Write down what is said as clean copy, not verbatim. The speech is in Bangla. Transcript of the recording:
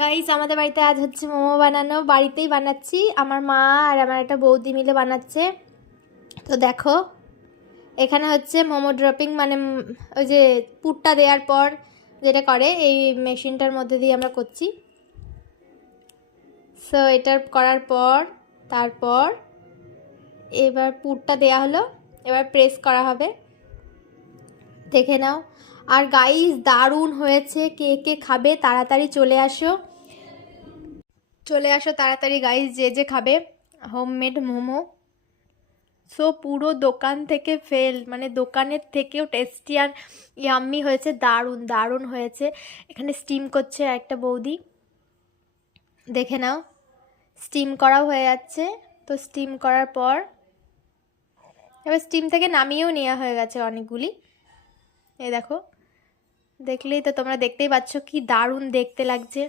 গাইস আমাদের বাড়িতে আজ হচ্ছে মোমো বানানো, বাড়িতেই বানাচ্ছি। আমার মা আর আমার একটা বৌদি মিলে বানাচ্ছে। তো দেখো এখানে হচ্ছে মোমো ড্রপিং, মানে ওই যে পুরটা দেওয়ার পর যেটা করে এই মেশিনটার মধ্যে দিয়ে আমরা করছি। সো এটার করার পর তারপর এবার পুরটা দেয়া হলো, এবার প্রেস করা হবে, দেখে নাও। আর গাইস দারুণ হয়েছে, কে কে খাবে তাড়াতাড়ি চলে আসো, চলে আসো তাড়াতাড়ি গাইস, যে যে খাবে হোমমেড মোমো। সো পুরো দোকান থেকে ফেল, মানে দোকানের থেকেও টেস্টি আর ইয়াম্মি হয়েছে, দারুণ দারুণ হয়েছে। এখানে স্টিম করছে একটা বৌদি, দেখে নাও। স্টিম করাও হয়ে যাচ্ছে। তো স্টিম করার পর এবার স্টিম থেকে নামিয়েও নেওয়া হয়ে গেছে অনেকগুলি। এই দেখো, দেখলেই তো তোমরা দেখতেই পাচ্ছ কি দারুণ দেখতে লাগছে।